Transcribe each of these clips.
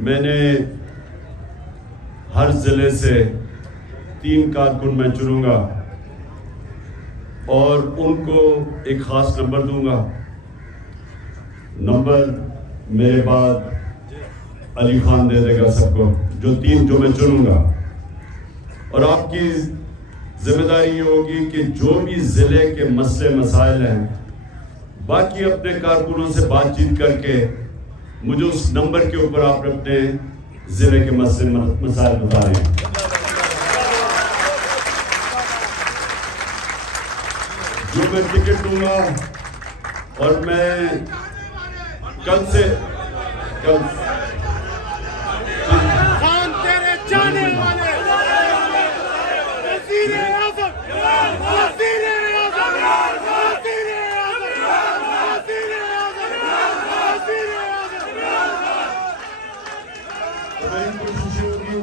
میں نے ہر ضلع سے 3 کارکن میں چنوں گا اور ان کو ایک خاص نمبر دوں گا. نمبر میرے بعد علی خان دے دے گا سب کو, جو 3 جو میں چنوں گا. اور آپ کی ذمہ داری یہ ہوگی کہ جو بھی ضلع کے مسئلے مسائل ہیں باقی اپنے کارکنوں سے بات چیت کر کے مجھے اس نمبر کے اوپر آپ اپنے ضلع کے مسئلے مسائل بتا رہے ہیں. جو میں ٹکٹ دوں گا اور میں کل سے کوشش ہوگی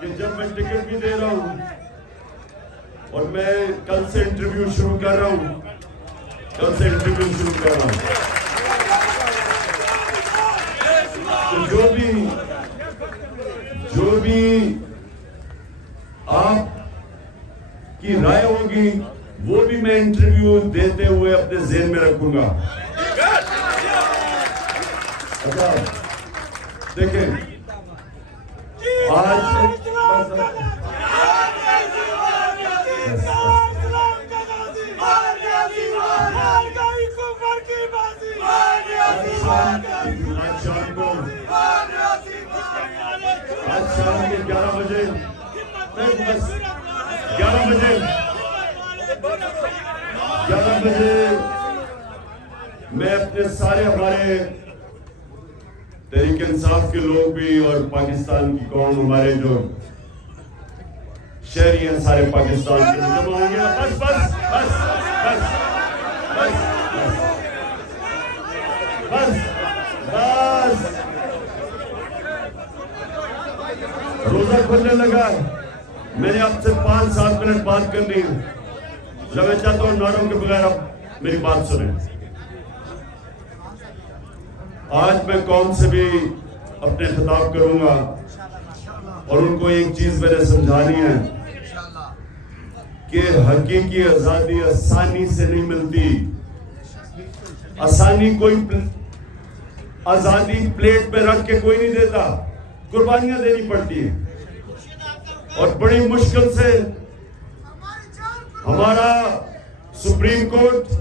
کہ جب میں ٹکٹ بھی دے رہا ہوں اور میں کل سے انٹرویو شروع کر رہا ہوں تو جو بھی آپ کی رائے ہوگی وہ بھی میں انٹرویو دیتے ہوئے اپنے ذہن میں رکھوں گا. دیکھیں آج شام کے 11 بجے میں اپنے سارے ہمارے تحریک انصاف کے لوگ بھی اور پاکستان کی قوم ہمارے جو شہری ہیں سارے پاکستان کے جمع ہوں گے. بس روزہ کھلنے لگا ہے. میں نے آپ سے 5-7 منٹ بات کرنی ہے. میں چاہتا ہوں نعروں کے بغیر آپ میری بات سنیں. آج میں قوم سے بھی اپنے خطاب کروں گا اور ان کو ایک چیز میں نے سمجھانی ہے کہ حقیقی آزادی آسانی سے نہیں ملتی. آزادی پلیٹ پہ رکھ کے کوئی نہیں دیتا, قربانیاں دینی پڑتی ہیں. اور بڑی مشکل سے ہمارا سپریم کورٹ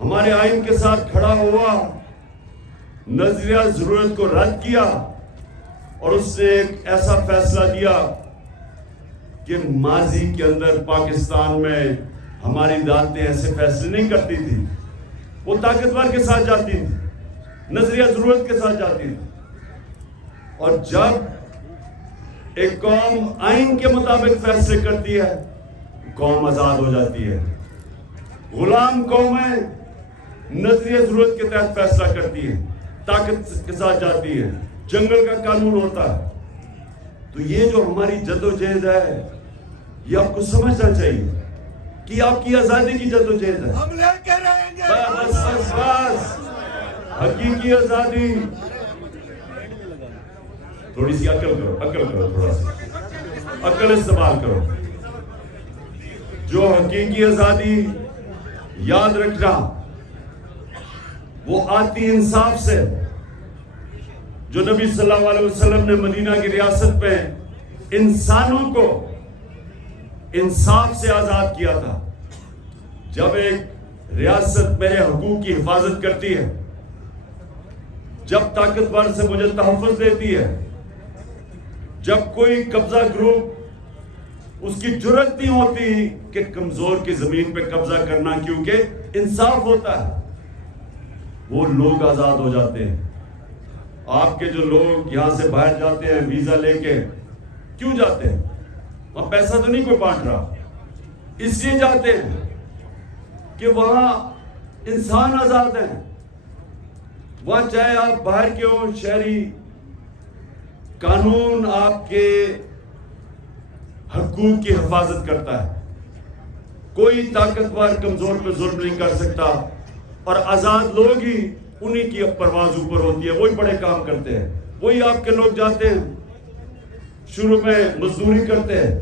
ہمارے آئین کے ساتھ کھڑا ہوا, نظریہ ضرورت کو رد کیا اور اس نے ایک ایسا فیصلہ دیا کہ ماضی کے اندر پاکستان میں ہماری عدالتیں ایسے فیصلے نہیں کرتی تھی. وہ طاقتور کے ساتھ جاتی تھی, نظریہ ضرورت کے ساتھ جاتی تھی. اور جب ایک قوم آئین کے مطابق فیصلے کرتی ہے قوم آزاد ہو جاتی ہے. غلام قومیں نظریہ ضرورت کے تحت فیصلہ کرتی ہے, طاقت کے ساتھ جاتی ہے, جنگل کا قانون ہوتا ہے. تو یہ جو ہماری جدوجہد ہے یہ آپ کو سمجھنا چاہیے کہ آپ کی آزادی کی جدوجہد ہے. ہم لے کے رہیں گے. بس حقیقی آزادی. تھوڑی سی عقل کرو تھوڑا سا عقل استعمال کرو. جو حقیقی آزادی یاد رکھنا وہ آتی انصاف سے, جو نبی صلی اللہ علیہ وسلم نے مدینہ کی ریاست میں انسانوں کو انصاف سے آزاد کیا تھا. جب ایک ریاست میرے حقوق کی حفاظت کرتی ہے, جب طاقتور سے مجھے تحفظ دیتی ہے, جب کوئی قبضہ گروپ اس کی جرأت نہیں ہوتی کہ کمزور کی زمین پہ قبضہ کرنا, کیونکہ انصاف ہوتا ہے, وہ لوگ آزاد ہو جاتے ہیں. آپ کے جو لوگ یہاں سے باہر جاتے ہیں ویزا لے کے, کیوں جاتے ہیں؟ وہاں پیسہ تو نہیں کوئی بانٹ رہا, اس لیے جاتے ہیں کہ وہاں انسان آزاد ہیں. وہاں چاہے آپ باہر کے ہو, شہری, قانون آپ کے حقوق کی حفاظت کرتا ہے. کوئی طاقتور کمزور پہ ظلم نہیں کر سکتا, اور آزاد لوگ ہی انہی کی پرواز اوپر ہوتی ہے, وہی بڑے کام کرتے ہیں. وہی آپ کے لوگ جاتے ہیں, شروع میں مزدوری کرتے ہیں,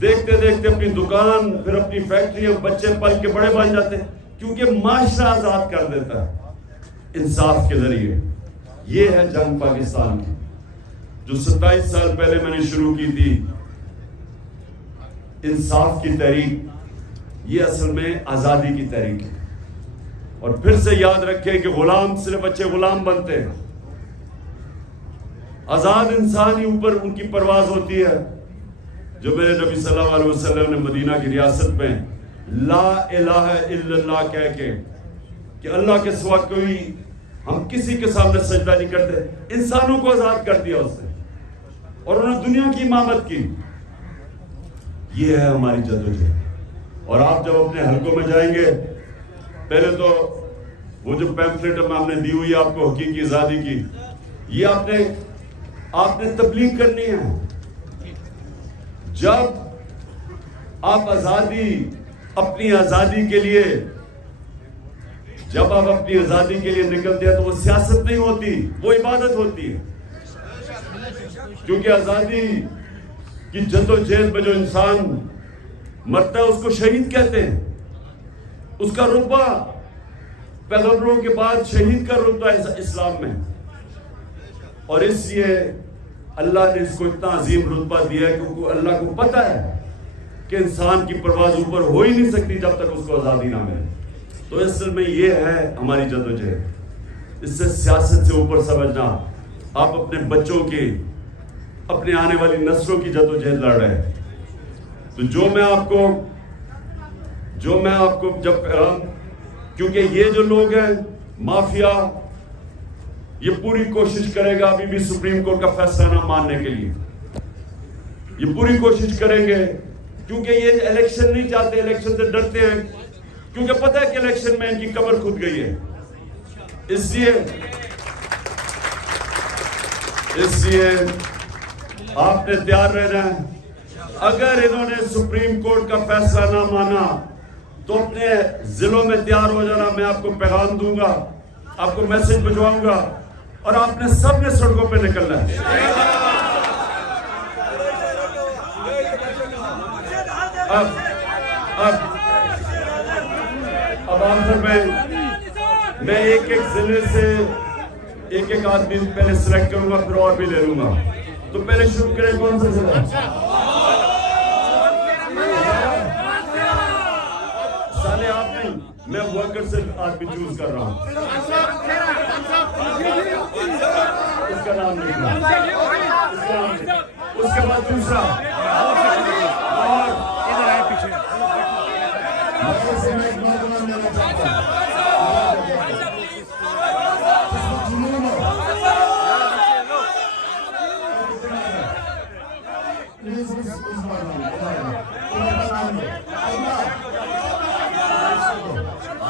دیکھتے دیکھتے اپنی دکان, پھر اپنی فیکٹری, بچے پل کے بڑے بن جاتے ہیں, کیونکہ معاشرہ آزاد کر دیتا ہے انصاف کے ذریعے. یہ ہے جنگ پاکستان کی, جو 27 سال پہلے میں نے شروع کی تھی, انصاف کی تحریک. یہ اصل میں آزادی کی تحریک ہے. اور پھر سے یاد رکھیں کہ غلام صرف اچھے غلام بنتے ہیں, آزاد انسان ہی اوپر ان کی پرواز ہوتی ہے. جو میرے نبی صلی اللہ علیہ وسلم نے مدینہ کی ریاست میں لا الہ الا اللہ کہہ کے کہ اللہ کے سوا کوئی, ہم کسی کے سامنے سجدہ نہیں کرتے, انسانوں کو آزاد کر دیا اس نے, اور انہوں نے دنیا کی امامت کی. یہ ہے ہماری جدوجہد. اور آپ جب اپنے حلقوں میں جائیں گے, پہلے تو وہ جو پیمفلیٹ ہم نے دی ہوئی آپ کو حقیقی آزادی کی, یہ آپ نے تبلیغ کرنی ہے. جب آپ اپنی آزادی کے لیے, جب آپ اپنی آزادی کے لیے نکلتے ہیں تو وہ سیاست نہیں ہوتی, وہ عبادت ہوتی ہے. کیونکہ آزادی کی جدوجہد میں جو انسان مرتا ہے اس کو شہید کہتے ہیں. اس کا رتبہ پیغمبروں کے بعد شہید کا رتبہ ہے اسلام میں. اور اس لیے اللہ نے اس کو اتنا عظیم رتبہ دیا ہے کیونکہ اللہ کو پتہ ہے کہ انسان کی پرواز اوپر ہو ہی نہیں سکتی جب تک اس کو آزادی نہ ملے. تو اصل میں یہ ہے ہماری جدوجہد. اس سے سیاست سے اوپر سمجھنا, آپ اپنے بچوں کی, اپنے آنے والی نسلوں کی جدوجہد لڑ رہے ہیں. تو جو میں آپ کو جب کیونکہ یہ جو لوگ ہیں مافیا, یہ پوری کوشش کرے گا ابھی بھی سپریم کورٹ کا فیصلہ نہ ماننے کے لیے. یہ پوری کوشش کریں گے کیونکہ یہ الیکشن نہیں چاہتے, الیکشن سے ڈرتے ہیں, کیونکہ پتہ ہے کہ الیکشن میں ان کی قبر کھود گئی ہے. اس لیے آپ نے تیار رہنا ہے. اگر انہوں نے سپریم کورٹ کا فیصلہ نہ مانا تو اپنے ضلعوں میں تیار ہو جانا. میں آپ کو پیغام دوں گا, آپ کو میسج بھجواؤں گا, اور آپ نے سب نے سڑکوں پہ نکلنا ہے. اب آخر میں ایک ضلع سے ایک آدمی پہلے سلیکٹ کروں گا, پھر اور بھی لے لوں گا. تو پہلے شروع کریں کون سا ضلع؟ سالے آپ نہیں, میں ورکر سے آدمی چوز کر رہا ہوں. اس کا نام نہیں, اس کے بعد دوسرا. ادھر آئے پیچھے.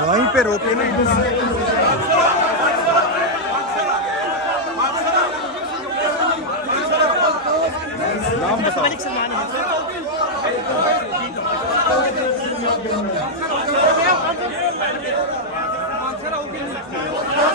وہیں پہ روکے نا. نام بتاؤ.